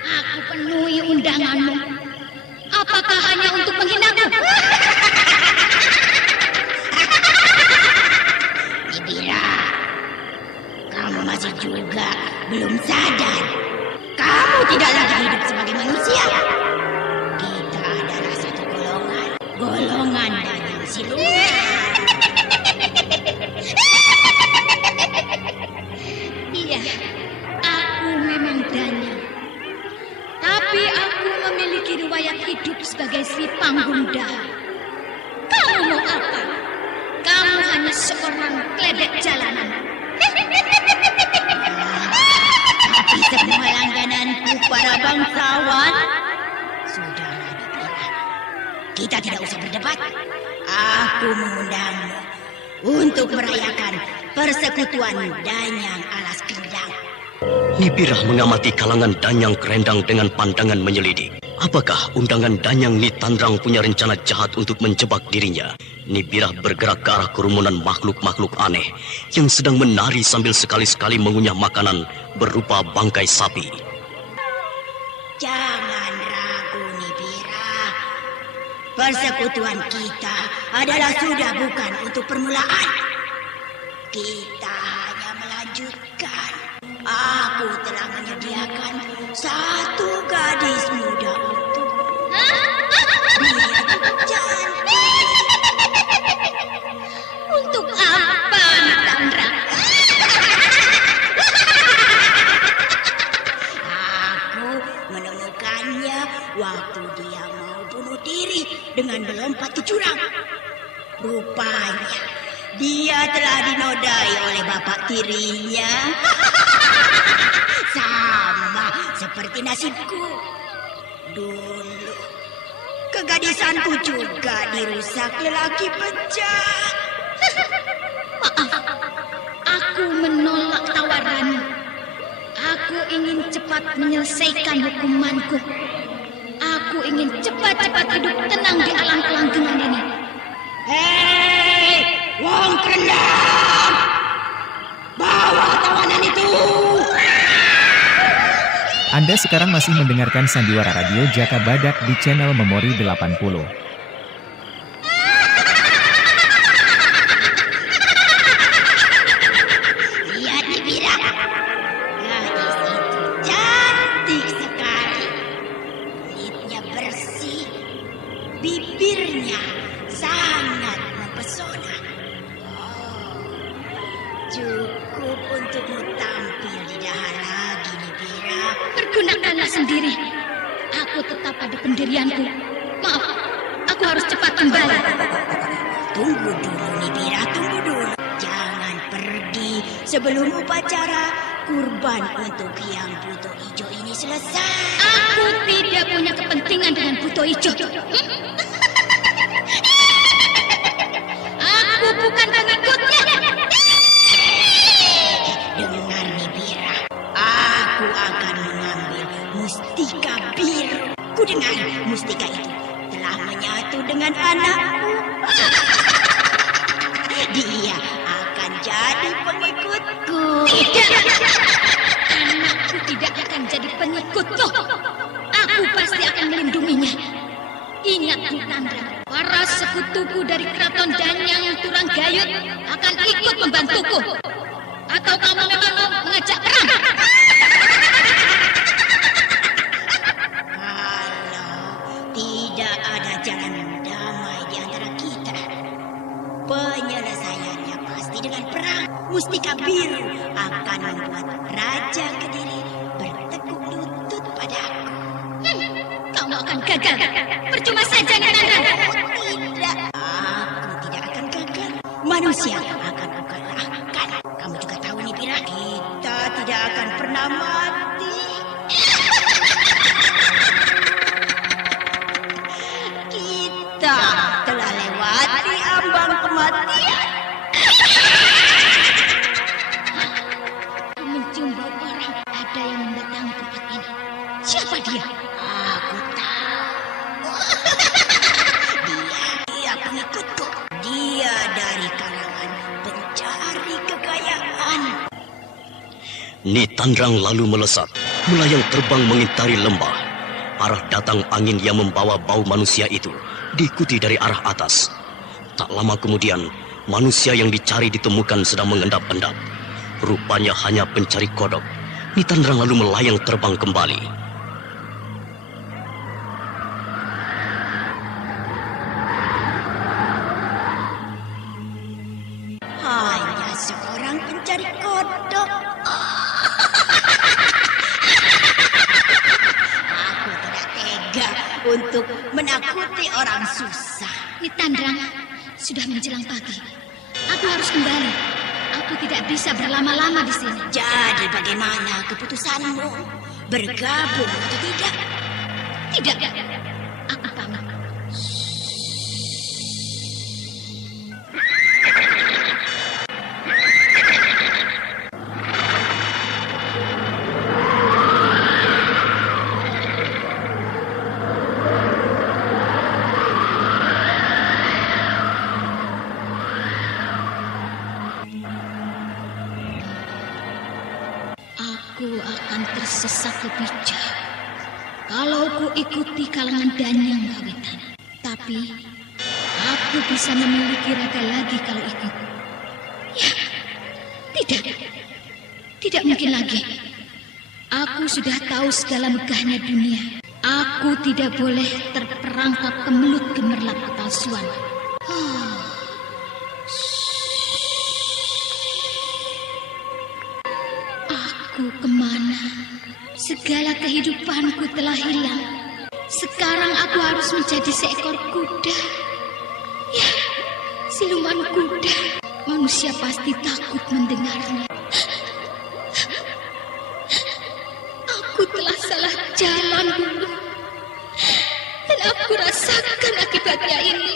Aku penuhi undanganmu. Apakah hanya untuk menghinaku? Nibira, kamu masih juga belum sadar. Kamu tidak lagi hidup sebagai manusia. Kita adalah satu golongan. Golongan Danyang siluman. Iya, aku memang Danyang. seorang keledek jalanan. Tapi semua langgananku para bangsawan. Sudahlah, Nibira. Kita tidak usah berdebat. Aku mengundangmu untuk merayakan persekutuan Danyang Alas Kendang. Nibirah mengamati kalangan Danyang Kerendang dengan pandangan menyelidik. Apakah undangan Danyang Nitandrang punya rencana jahat untuk menjebak dirinya? Nibirah bergerak ke arah kerumunan makhluk-makhluk aneh yang sedang menari sambil sekali-sekali mengunyah makanan berupa bangkai sapi. Jangan ragu, Nibira. Persekutuan kita adalah sudah bukan untuk permulaan. Kita hanya melanjutkan. Aku telah menyediakan satu gadis muda untuk dia cantik. Untuk apa, Nitandrang? Aku menemukannya waktu dia mau bunuh diri dengan melompat ke jurang. Rupanya dia telah dinodai oleh bapak tirinya. Sama seperti nasibku. Dulu kegadisanku juga dirusak lelaki bejat. Maaf, aku menolak tawaranmu. Aku ingin cepat menyelesaikan hukumanku. Aku ingin cepat-cepat hidup tenang di alam kelanggengan ini. Hei, Wong Kendang! Bawa tawanan itu! Anda sekarang masih mendengarkan Sandiwara Radio Jaka Badak di channel Memori 80. Lihat Nibira. Gadis itu cantik sekali. Kulitnya bersih. Bibirnya sangat mempesona. Oh, cukup untukmu tampil di dahan lagi, Nibira. Pergunakanlah sendiri. Aku tetap pada pendirianku. Maaf, aku harus cepat kembali. Tunggu dulu, Nibira, tunggu dulu. Jangan pergi sebelum upacara kurban untuk yang buto hijau ini selesai. Aku tidak punya kepentingan dengan buto hijau. Aku bukan pengikutnya. Dengar, Nibira, aku akan mengambil mustika biru. Ku dengar mustika itu telah menyatu dengan anakku. Dia akan jadi pengikutku. Tidak. Anakku tidak akan jadi pengikutku. Aku pasti akan melindunginya. Ingat, Nitandrang, para sekutuku dari keraton Danyang Turanggayut akan ikut membantuku. Atau kamu memang mau mengajak perang? Kalau tidak ada jalan damai di antara kita, penyelesaiannya pasti dengan perang. Mustika biru akan membuat Raja Kediri bertekuk lutut padaku. Kamu akan gagal. Percuma saja, Nitandrang. Tidak, aku tidak akan gagal. Manusia akan kukalahkan. Kamu juga tahu, Nibira, kita tidak akan pernah mati. Kita telah lewati ambang kematian. Aku mencium bau orang. Ada yang mendatangi tempat ini. Siapa dia? Aku tahu. Dia pengikutku. Dia dari kalangan pencari kekayaan. Nitandrang lalu melesat, melayang terbang mengitari lembah. Arah datang angin yang membawa bau manusia itu diikuti dari arah atas. Tak lama kemudian, manusia yang dicari ditemukan sedang mengendap-endap. Rupanya hanya pencari kodok. Nitandrang lalu melayang terbang kembali. Hanya seorang pencari kodok. Aku tidak tega untuk menakuti orang susah. Nitandrang, sudah menjelang pagi. Aku harus kembali. Aku tidak bisa berlama-lama di sini. Jadi bagaimana keputusanmu? Bergabung atau tidak? Tidak. Aku pamit. Aku akan tersesat lebih jauh kalau ku ikuti kalangan Danyang Kawitan. Tapi aku bisa memiliki raga lagi kalau ikut. Ya, tidak mungkin lagi. Aku sudah tahu segala megahnya dunia. Aku tidak boleh terperangkap kemelut gemerlap kepalsuan. Aku kemana? Segala kehidupanku telah hilang. Sekarang aku harus menjadi seekor kuda. Ya, siluman kuda. Manusia pasti takut mendengarnya. Aku telah salah jalan dulu. Dan aku rasakan akibatnya ini.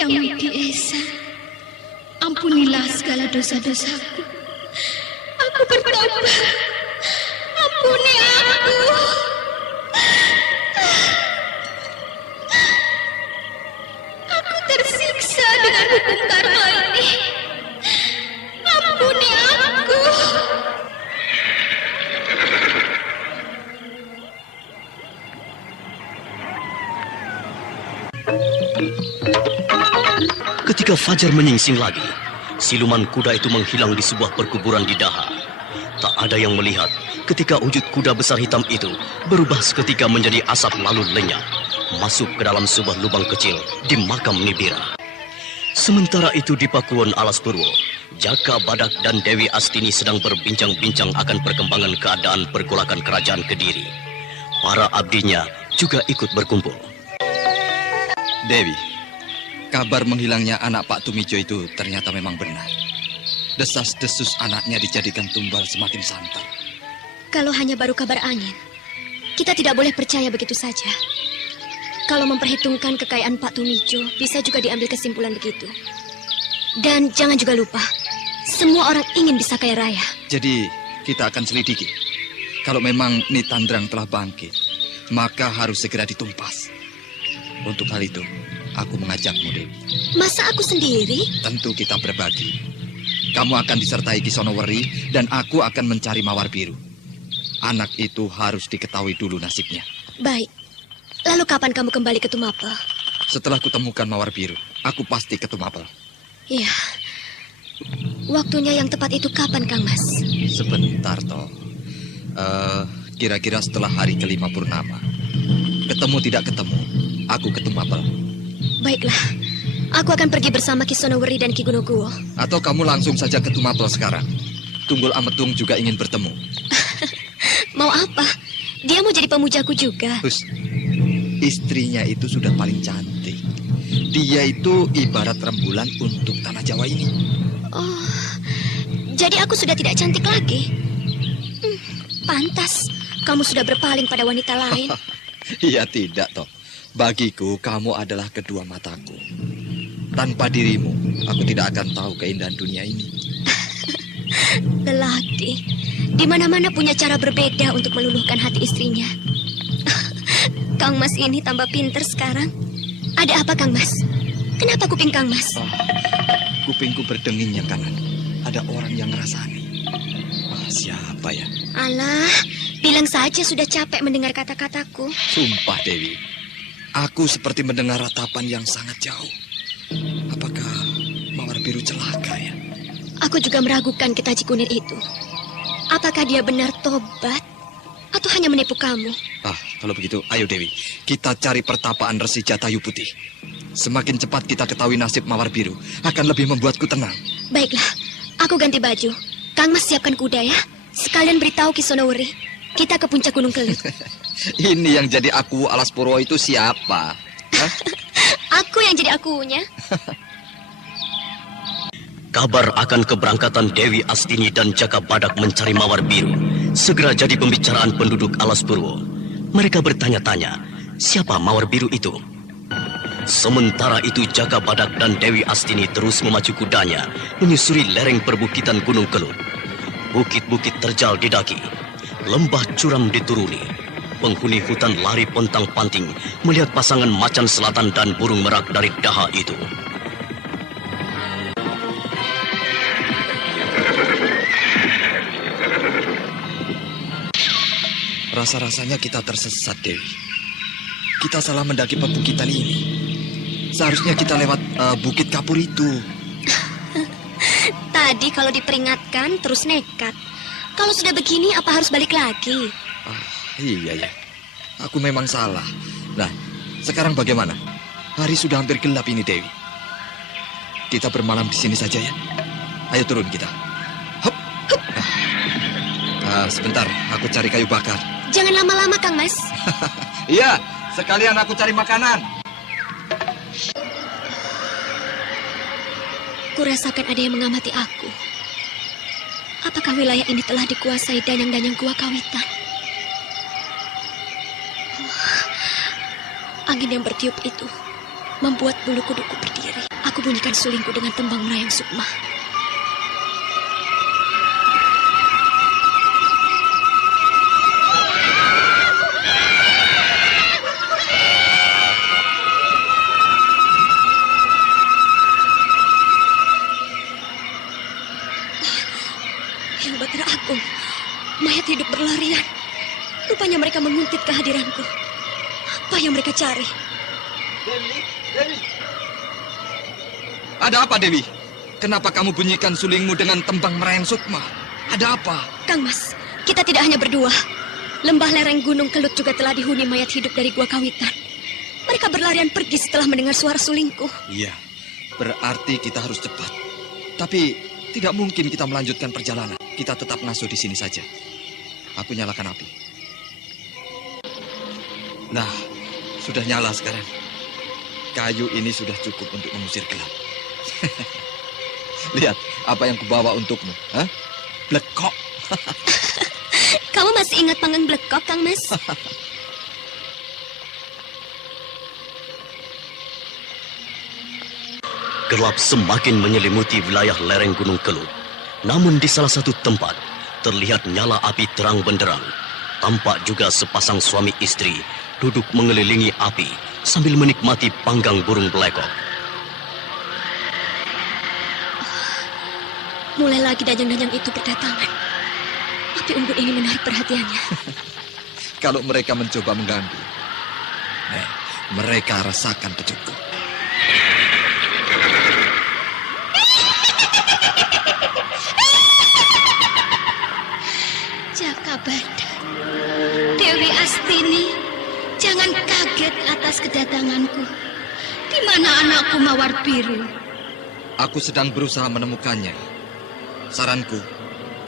Yang Widi Esa, ampunilah segala dosa-dosaku. Aku bertobat. Ampuni aku. Aku tersiksa dengan hukum karma ini. Ampuni aku. Ketika fajar menyingsing lagi, siluman kuda itu menghilang di sebuah perkuburan di Daha. Tak ada yang melihat ketika wujud kuda besar hitam itu berubah seketika menjadi asap lalu lenyap, masuk ke dalam sebuah lubang kecil di makam Nibira. Sementara itu di Pakuwon Alas Purwo, Jaka Badak dan Dewi Astini sedang berbincang-bincang akan perkembangan keadaan pergolakan kerajaan Kediri. Para abdinya juga ikut berkumpul. Dewi, kabar menghilangnya anak Pak Tumijo itu ternyata memang benar. Desas-desus anaknya dijadikan tumbal semakin santer. Kalau hanya baru kabar angin, kita tidak boleh percaya begitu saja. Kalau memperhitungkan kekayaan Pak Tumijo, bisa juga diambil kesimpulan begitu. Dan jangan juga lupa, semua orang ingin bisa kaya raya. Jadi, kita akan selidiki. Kalau memang Nitandrang telah bangkit, maka harus segera ditumpas. Untuk hal itu, aku mengajakmu, Dewi. Masa aku sendiri? Tentu kita berbagi. Kamu akan disertai Kisonoweri dan aku akan mencari Mawar Biru. Anak itu harus diketahui dulu nasibnya. Baik. Lalu kapan kamu kembali ke Tumapel? Setelah kutemukan Mawar Biru, aku pasti ke Tumapel. Iya. Waktunya yang tepat itu kapan, Kang Mas? Sebentar, toh. Kira-kira setelah hari kelima purnama. Ketemu tidak ketemu, aku ke Tumapel. Baiklah. Aku akan pergi bersama Kisonoweri dan Ki Gunoguwo. Atau kamu langsung saja ke Tumapel sekarang. Tunggul Ametung juga ingin bertemu. Mau apa? Dia mau jadi pemujaku juga. Hus, istrinya itu sudah paling cantik. Dia itu ibarat rembulan untuk tanah Jawa ini. Oh, jadi aku sudah tidak cantik lagi. Pantas, kamu sudah berpaling pada wanita lain. Iya tidak, toh. Bagiku, kamu adalah kedua mataku. Tanpa dirimu, aku tidak akan tahu keindahan dunia ini. Lelaki, di mana-mana punya cara berbeda untuk meluluhkan hati istrinya. Kang Mas ini tambah pinter sekarang. Ada apa, Kang Mas? Kenapa kuping Kang Mas? Kupingku berdenging yang kanan. Ada orang yang ngerasani. Siapa ya? Alah, bilang saja sudah capek mendengar kata-kataku. Sumpah, Dewi. Aku seperti mendengar ratapan yang sangat jauh. Apakah Mawar Biru celaka ya? Aku juga meragukan Kitaji Kunir itu. Apakah dia benar tobat atau hanya menipu kamu? Kalau begitu, ayo Dewi. Kita cari pertapaan Resi Jatayu Putih. Semakin cepat kita ketahui nasib Mawar Biru, akan lebih membuatku tenang. Baiklah, aku ganti baju. Kang Mas siapkan kuda ya. Sekalian beritahu Kisonoweri. Kita ke puncak Gunung Kelut. Ini yang jadi aku Alas Purwo itu siapa? Hah? Aku yang jadi akunya. Kabar akan keberangkatan Dewi Astini dan Jaka Badak mencari Mawar Biru segera jadi pembicaraan penduduk Alas Purwo. Mereka bertanya-tanya, siapa Mawar Biru itu? Sementara itu Jaka Badak dan Dewi Astini terus memacu kudanya menyusuri lereng perbukitan Gunung Kelut. Bukit-bukit terjal didaki, lembah curam dituruni. Penghuni hutan lari pontang-panting melihat pasangan macan selatan dan burung merak dari daha itu. Rasa-rasanya kita tersesat, Dewi. Kita salah mendaki perbukitan ini. Seharusnya kita lewat Bukit Kapur itu. Tadi kalau diperingatkan terus nekat. Kalau sudah begini apa harus balik lagi? Iya ya. Aku memang salah. Nah, sekarang bagaimana? Hari sudah hampir gelap ini, Dewi. Kita bermalam di sini saja ya. Ayo turun kita. Hop. Sebentar, aku cari kayu bakar. Jangan lama-lama, Kang Mas. Iya, sekalian aku cari makanan. Kurasakan ada yang mengamati aku. Apakah wilayah ini telah dikuasai danyang-danyang Gua Kawitan? Angin yang bertiup itu membuat bulu kuduku berdiri. Aku bunyikan sulingku dengan tembang merayang sukma. Yang Batara Agung, mayat hidup berlarian. Rupanya mereka menguntit kehadiranku. Apa yang mereka cari? Dewi. Ada apa, Dewi? Kenapa kamu bunyikan sulingmu dengan tembang merayang sukma? Ada apa? Kang Mas, kita tidak hanya berdua. Lembah lereng Gunung Kelut juga telah dihuni mayat hidup dari Gua Kawitan. Mereka berlarian pergi setelah mendengar suara sulingku. Iya, berarti kita harus cepat. Tapi tidak mungkin kita melanjutkan perjalanan. Kita tetap ngasuh di sini saja. Aku nyalakan api. Nah, sudah nyala sekarang. Kayu ini sudah cukup untuk mengusir gelap. Lihat apa yang kubawa untukmu. Hah? Blekok. Kamu masih ingat panggang blekok, Kang Mas? Gelap semakin menyelimuti wilayah lereng Gunung Kelut. Namun di salah satu tempat terlihat nyala api terang benderang. Tampak juga sepasang suami istri duduk mengelilingi api sambil menikmati panggang burung belekok. Mulai lagi danyang-danyang itu berdatangan. Api unggun ini menarik perhatiannya. Kalau mereka mencoba mengganggu, mereka rasakan pecutku. Jaka Badak, Dewi Astini, jangan kaget atas kedatanganku. Di mana anakku Mawar Biru? Aku sedang berusaha menemukannya. Saranku,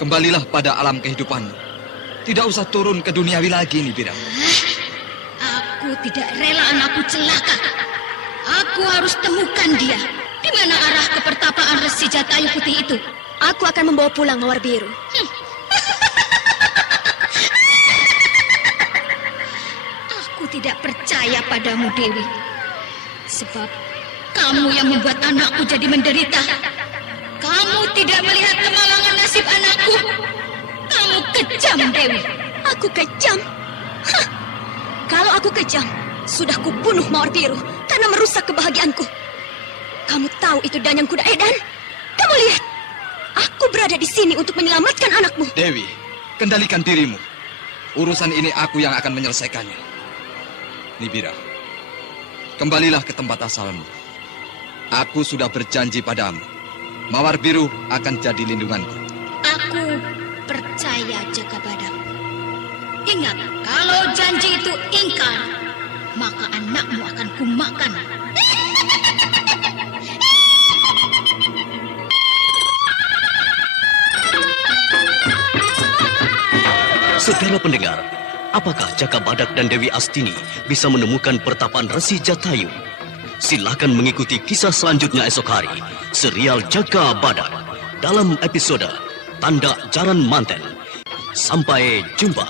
kembalilah pada alam kehidupanmu. Tidak usah turun ke duniawi lagi, Nibira. Aku tidak rela anakku celaka. Aku harus temukan dia. Di mana arah ke pertapaan Resi Jatayu Putih itu? Aku akan membawa pulang Mawar Biru. Aku tidak percaya padamu, Dewi. Sebab kamu yang membuat anakku jadi menderita. Kamu tidak melihat kemalangan nasib anakku. Kamu kejam, Dewi. Aku kejam? Hah. Kalau aku kejam, sudah kubunuh Mawar Biru karena merusak kebahagiaanku. Kamu tahu itu Danyang Kuda Edan? Kamu lihat, aku berada di sini untuk menyelamatkan anakmu. Dewi, kendalikan dirimu. Urusan ini aku yang akan menyelesaikannya. Nibira, kembalilah ke tempat asalmu. Aku sudah berjanji padamu. Mawar Biru akan jadi lindunganku. Aku percaya, Jaka Badak. Ingat, kalau janji itu ingkar, maka anakmu akan kumakan. Saudara pendengar, Apakah Jaka Badak dan Dewi Astini bisa menemukan pertapaan Resi Jatayu? Silakan mengikuti kisah selanjutnya esok hari. Serial Jaka Badak dalam episode Tanda Jaran Manten. Sampai jumpa.